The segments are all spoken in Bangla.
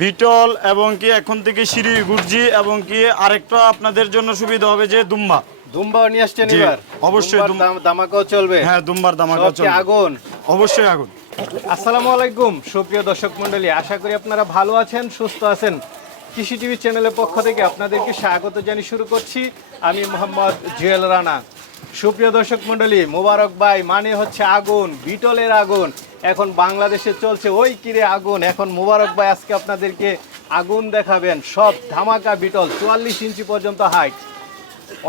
বিটল এবং কি এখন থেকে সিঁড়ি গুর্জি এবং কি আরেকটা আপনাদের জন্য সুবিধা হবে যে দুম্বা। দুম্বা নিয়ে আসছেন এবার? অবশ্যই দামাকাও চলবে? হ্যাঁ দুম্বার দামাকাও চলবে। আগুন? অবশ্যই আগুন। আসসালামু আলাইকুম সুপ্রিয় দর্শক মণ্ডলী আশা করি আপনারা ভালো আছেন সুস্থ আছেন। কৃষি টিভি চ্যানেলের পক্ষ থেকে আপনাদেরকে স্বাগত জানিয়ে শুরু করছি। আমি মোহাম্মদ জুয়েল রানা। সুপ্রিয় দর্শক মণ্ডলী মোবারক ভাই মানে হচ্ছে আগুন বিটলের আগুন। এখন বাংলাদেশে চলছে ওই কিরে আগুন। এখন মোবারক ভাই আজকে আপনাদেরকে আগুন দেখাবেন। সব ধামাকা বিটল, চুয়াল্লিশ ইঞ্চি পর্যন্ত হাইট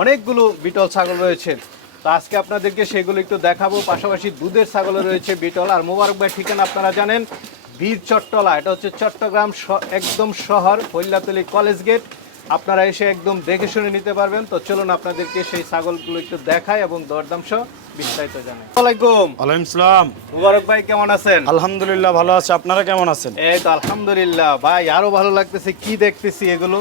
অনেকগুলো বিটল ছাগল রয়েছে। তো আজকে আপনাদেরকে সেগুলো একটু দেখাবো। পাশাপাশি দুধের ছাগলও রয়েছে বিটল। আর মোবারক ভাই ঠিকানা আপনারা জানেন, বীর চট্টলা। এটা হচ্ছে চট্টগ্রাম একদম শহর হৈলাতলি কলেজ গেট। আপনারা এসে একদম দেখে শুনে নিতে পারবেন। তো চলুন আপনাদেরকে সেই ছাগলগুলো একটু দেখায় এবং দরদাম সহ বিস্তারিত জানাই। আসসালামাইকুম ওয়ালাইকুম সালাম। মোবারক ভাই কেমন আছেন? আলহামদুলিল্লাহ ভালো আছে। আপনারা কেমন আছেন? এই তো আলহামদুলিল্লাহ। ভাই আরও ভালো লাগতেছে। কি দেখতেছি এগুলো?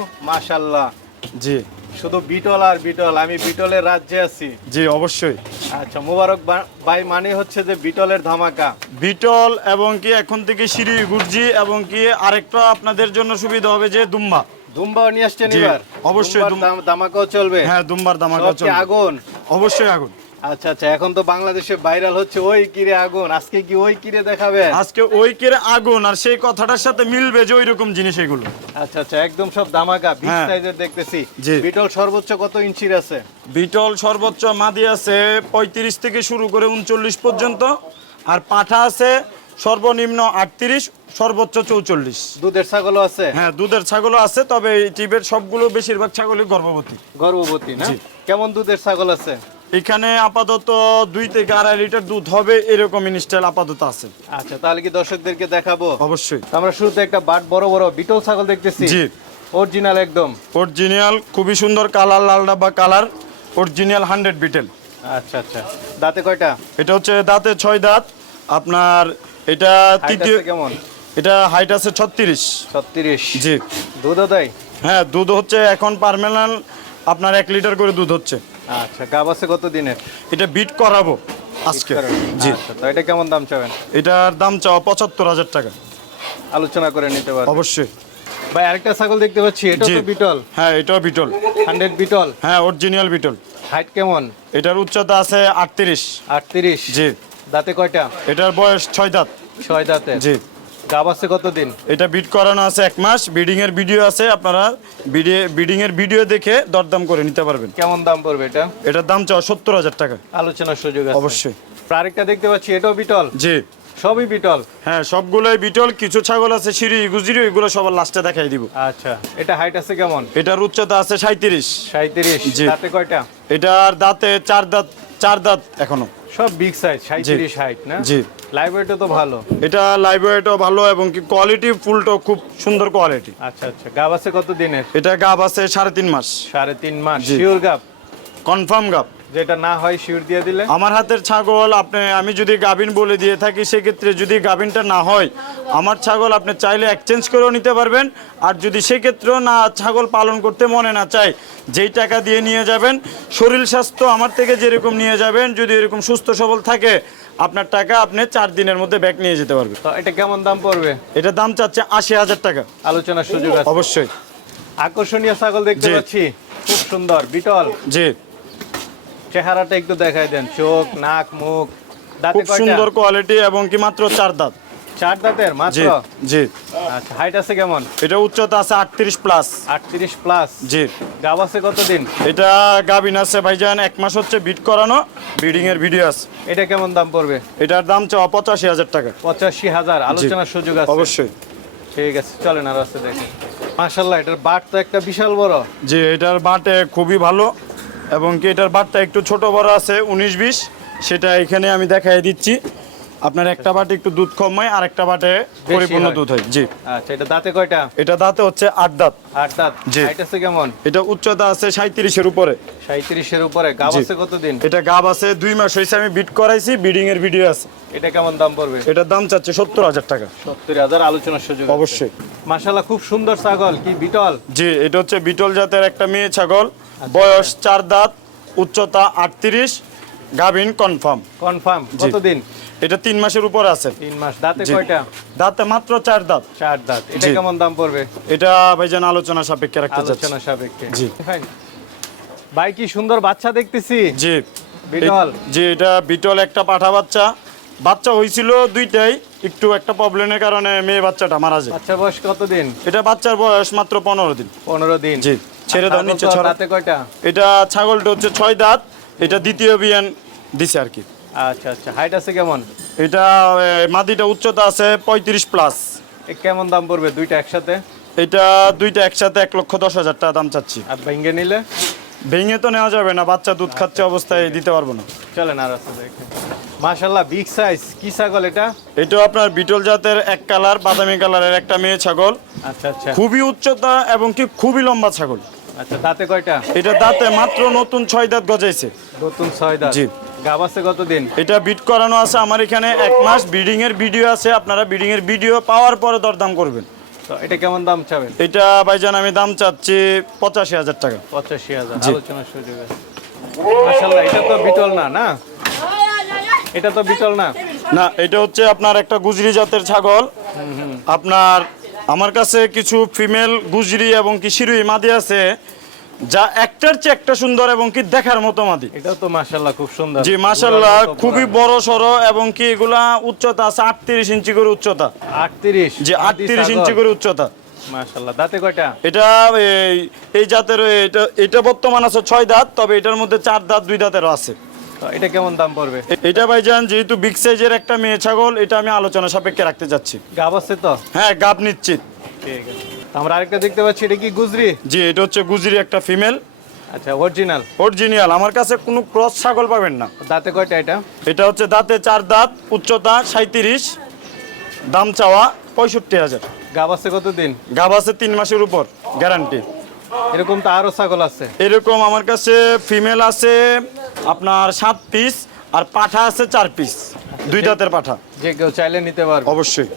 জি। শুধু বিটল আর বিটল। আমি বিটলের রাজ্যে আছি। জি অবশ্যই। আচ্ছা মোবারক ভাই মানে হচ্ছে যে বিটলের ধামাকা। বিটল এবং কি এখন থেকে সিঁড়ি গুর্জি এবং কি আরেকটা আপনাদের জন্য সুবিধা হবে যে দুম্বা। দুম্বাও নিয়ে আসছেন এবার? অবশ্যই দামাকাও চলবে। হ্যাঁ দুম্বার দামাকা চলবে। আগুন? অবশ্যই আগুন। আচ্ছা আচ্ছা এখন তো বাংলাদেশে ভাইরাল হচ্ছে ওই কিরে আগুন। আজকে কি ওই কিরে দেখাবেন আজকে ওই কেরে আগুন আর সেই কথাটার সাথে মিলবে যে জিনিস এগুলো। আচ্ছা আচ্ছা একদম সব বিগ হ্যাঁ। সাইজের দেখতেছি। বিটল সর্বোচ্চ কত ইঞ্চির আছে? বিটল সর্বোচ্চ মাদি আছে পঁয়ত্রিশ থেকে শুরু করে উনচল্লিশ পর্যন্ত আর পাঠা আছে সর্বনিম্ন আটত্রিশ সর্বোচ্চ চৌচল্লিশ। দুধের ছাগলও আছে? হ্যাঁ দুধের ছাগলও আছে তবে এই টিপের সবগুলো বেশিরভাগ ছাগলই গর্ভবতী। গর্ভবতী না? কেমন দুধের ছাগল আছে? এখানে আপাতত দুই থেকে আড়াই লিটার দুধ হবে এরকম ইনস্টাইল আপাতত আছে। আচ্ছা তাহলে কি দর্শকদেরকে দেখাবো? অবশ্যই। আমরা শুরুতে একটা বাট বড় বড় বিটল ছাগল দেখতেছি। জি। অরিজিনাল একদম। অরিজিনাল খুবই সুন্দর কালার লাল ডাব্বা কালার অরিজিনাল হান্ড্রেড বিটেল। আচ্ছা আচ্ছা। দাঁতে কয়টা? এটা হচ্ছে দাঁতে ছয় দাঁত। আপনার এটা তৃতীয় কেমন? এটা হাইট আছে ছত্রিশ। ছত্রিশ। জি। দুধও দেয়? হ্যাঁ দুধ হচ্ছে এখন পারমেনাল আপনার এক লিটার করে দুধ হচ্ছে। আচ্ছা গাব আছে কত দিনের এটা বিট করাবো আজকে। জি। আচ্ছা তো এটা কেমন দাম চাবেন? এটার দাম চাওয়া পঁচাত্তর হাজার টাকা। আলোচনা করে নিতে পারবেন। অবশ্যই। ভাই আরেকটা ছাগল দেখতে পাচ্ছি এটা তো বিটল। হ্যাঁ এটাও বিটল। হান্ড্রেড বিটল? হ্যাঁ অরিজিনাল বিটল। হাইট কেমন? এটার উচ্চতা আছে আটত্রিশ। আটত্রিশ? জি। দাঁতে কয়টা? এটার বয়স ছয় দাঁত। ছয় দাঁতে জি। গাব আছে কতদিন? এটা বিট করানো আছে এক মাস বিডিং এর ভিডিও আছে আপনারা বিডিং এর ভিডিও দেখে দরদাম করে নিতে পারবেন। কেমন দাম পড়বে এটা? এটার দাম চ সত্তর হাজার টাকা। আলোচনার সুযোগ আছে। অবশ্যই। আরেকটা দেখতে পাচ্ছি এটাও বিটল জি। সবই বিটল? হ্যাঁ সবগুলোই বিটল কিছু ছাগল আছে সিঁড়ি গুজিরি এগুলো সবার লাস্টে দেখাই দিব। আচ্ছা এটা হাইট আছে কেমন? এটার উচ্চতা আছে সাঁত্রিশ সাঁত্রিশ জি। দাঁতে কয়টা? এটার দাঁতে চার দাঁত চার দাঁত এখনও। সব বিগ সাইজ সাঁত্রিশ হাইট না? জি। লাইভ ওয়েটও তো ভালো। এটা লাইভ ওয়েটও ভালো এবং কি কোয়ালিটি ফুলটাও খুব সুন্দর কোয়ালিটি আচ্ছা আচ্ছা। গাব আছে কত দিনের? এটা গাব আছে সাড়ে তিন মাস। সাড়ে তিন মাস। জি। শিওর গাব? কনফার্ম গাব। যেটা না হয় শিওর দিয়ে দিলে? আমার হাতের ছাগল আপনি আমি যদি গাবিন বলে দিয়ে থাকি সেক্ষেত্রে যদি গাবিনটা না হয় আমার ছাগল আপনি চাইলে এক্সচেঞ্জ করেও নিতে পারবেন। আর যদি সেক্ষেত্রেও না ছাগল পালন করতে মনে না চায় যেই টাকা দিয়ে নিয়ে যাবেন শরীর স্বাস্থ্য আমার থেকে যেরকম নিয়ে যাবেন যদি এরকম সুস্থ সবল থাকে আপনার টাকা আপনি চার দিনের মধ্যে ব্যাক নিয়ে যেতে পারবেন। তো এটা কেমন দাম পড়বে? এটা দাম চাচ্ছে আশি হাজার টাকা। আলোচনার সুযোগ আছে। অবশ্যই। আকর্ষণীয় ছাগল দেখতে। পাচ্ছি। খুব সুন্দর বিটল। জি। চেহারাটা একটু দেখাই দেন চোখ নাক মুখ। দাঁতে খুব সুন্দর কোয়ালিটি এবং কি মাত্র চার দাঁত। চার দাঁতের মাত্র? জি আচ্ছা হাইট আছে কেমন? এটা উচ্চতা আছে আটত্রিশ প্লাস আটত্রিশ প্লাস জি। গাব আছে কতদিন? এটা গাবিন আছে ভাইজান এক মাস হচ্ছে বিট করানো ব্রিডিং এর ভিডিও আছে। এটা কেমন দাম পড়বে? এটার দাম চাওয়া পঁচাশি হাজার টাকা। পঁচাশি হাজার আলোচনার সুযোগ আছে। অবশ্যই। ঠিক আছে চলেন আর রাস্তা দেখেন মাশাল্লাহ এটার বাট তো একটা বিশাল বড়। যে এটার বাটে খুবই ভালো। এবং কি এটার বাটটা একটু ছোট বড় আছে, উনিশ বিশ। সেটা এখানে আমি দেখাই দিচ্ছি। আপনার একটা বাটে একটু দুধ কম হয় আর একটা বাটে পরিপূর্ণ দুধ হয়। জি। আচ্ছা এটা দাঁতে কয়টা? এটা দাঁতে হচ্ছে আট দাঁত। আট দাঁত। জি। আছে কেমন? এটা উচ্চতা আছে সাঁত্রিশের উপরে। সাঁত্রিশের উপরে। গাব। আছে কতদিন? এটা গাব আছে দুই মাস হয়েছে আমি বিট করাইছি ব্রিডিং এর ভিডিও আছে। এটা কেমন দাম পড়বে? এটার দাম চাচ্ছে সত্তর হাজার টাকা। সত্তর হাজার আলোচনার সুযোগ অবশ্যই। মাশাল্লাহ খুব সুন্দর ছাগল। কি বিটল? জি এটা হচ্ছে বিটল জাতের একটা মেয়ে ছাগল। বয়স চার দাঁত উচ্চতা আটত্রিশ। গাভিন কনফার্ম। কনফার্ম। কতদিন? এটা তিন মাসের উপরে আছে। তিন মাস দাঁতে কয়টা? দাঁতে মাত্র চার দাঁত। চার দাঁত। এটা কেমন দাম পড়বে? এটা ভাইজান আলোচনা সাপেক্ষে রাখতে চাচ্ছি। আলোচনা সাপেক্ষে। জি। ভাই, কি সুন্দর বাচ্চা দেখতেছি? জি। বিটল। জি এটা বিটল একটা পাঠা বাচ্চা। বাচ্চা হয়েছিল দুইটাই একটু একটা প্রবলেমের কারণে মেয়ে বাচ্চাটা মারা যায়। বাচ্চার বয়স কতদিন? এটা বাচ্চার বয়স মাত্র পনেরো দিন। পনেরো দিন। জি ছেড়ে দাও নিচে তো ছড়া দাঁতে কয়টা? এটা ছাগলটা হচ্ছে ছয় দাঁত এটা দ্বিতীয় বিয়ান দিছে আর কি। আচ্ছা আচ্ছা। হাইট আছে কেমন? এটা এ, মাদিটা উচ্চতা আছে পঁয়ত্রিশ প্লাস কেমন দাম পড়বে দুইটা একসাথে? এটা দুইটা একসাথে এক লক্ষ দশ হাজার টাকা দাম চাচ্ছি। আর ভেঙ্গে নিলে? ভেঙে তো নেওয়া যাবে না বাচ্চা দুধ খাচ্ছে অবস্থায় দিতে পারব না। চলেন আর দেখে। মাশাল্লাহ বিগ সাইজ কি ছাগল এটা? এটা আপনার বিটল জাতের এক কালার বাদামি কালারের একটা মেয়ে ছাগল। আচ্ছা আচ্ছা। খুবই উচ্চতা এবং কি খুবই লম্বা ছাগল। আচ্ছা দাঁতে কয়টা? এটা দাঁতে মাত্র নতুন ছয় দাঁত গজাইছে। নতুন ছয় দাঁত। জি। গাব আছে কতদিন? এটা বিট করানো আছে আমার এখানে এক মাস ব্রিডিং এর ভিডিও আছে আপনারা ব্রিডিং এর ভিডিও পাওয়ার পরে দরদাম করবেন। তো এটা কেমন দাম চাবেন? এটা ভাইজান আমি দাম চাচ্ছি পঁচাশি হাজার টাকা। পঁচাশি হাজার। আলোচনার সুযোগ। আছে এটা তো বিটল না না? এটা তো বিটল না? না এটা হচ্ছে আপনার একটা গুজরি জাতের ছাগল। আপনার আমার কাছে কিছু ফিমেল গুজরি এবং কি শিরুই মাদি আছে যা একটার চেয়ে একটা সুন্দর এবং কি দেখার মতো মাদি। এটাও তো মাশাল্লাহ খুব সুন্দর। জি মাশাল্লাহ খুবই বড় সড়ো এবং কি এগুলা উচ্চতা আছে আটত্রিশ ইঞ্চি করে উচ্চতা। আটত্রিশ। যে আটত্রিশ ইঞ্চি করে উচ্চতা। মাশাল্লাহ দাঁতে কয়টা? এটা এই জাতের এটা এটা বর্তমান আছে ছয় দাঁত তবে এটার মধ্যে চার দাঁত দুই দাঁতেরও আছে। এটা কেমন দাম পড়বে? এটা ভাইজান যেহেতু বিগ সাইজের একটা মেয়ে ছাগল এটা আমি আলোচনা সাপেক্ষে রাখতে যাচ্ছি। গাব আছে তো? হ্যাঁ গাব নিশ্চিত। ঠিক আছে। আমরা আরেকটা দেখতে পাচ্ছি এটা কি গুজরি? জি এটা হচ্ছে গুজরি একটা ফিমেল আচ্ছা অরিজিনাল অরিজিনাল আমার কাছে কোনো ক্রস ছাগল পাবেন না। দাঁতে কয়টা এটা? এটা হচ্ছে দাঁতে চার দাঁত উচ্চতা সাঁত্রিশ দাম চাওয়া পঁয়ষট্টি হাজার। গাব আছে কতদিন? গাব আছে তিন মাসের উপর গ্যারান্টি এরকম তো আরও ছাগল আছে। এরকম আমার কাছে ফিমেল আছে আপনার সাত পিস আর পাঠা আছে চার পিস দুই দাঁতের পাঠা। যে কেউ চাইলে নিতে পারবে। অবশ্যই।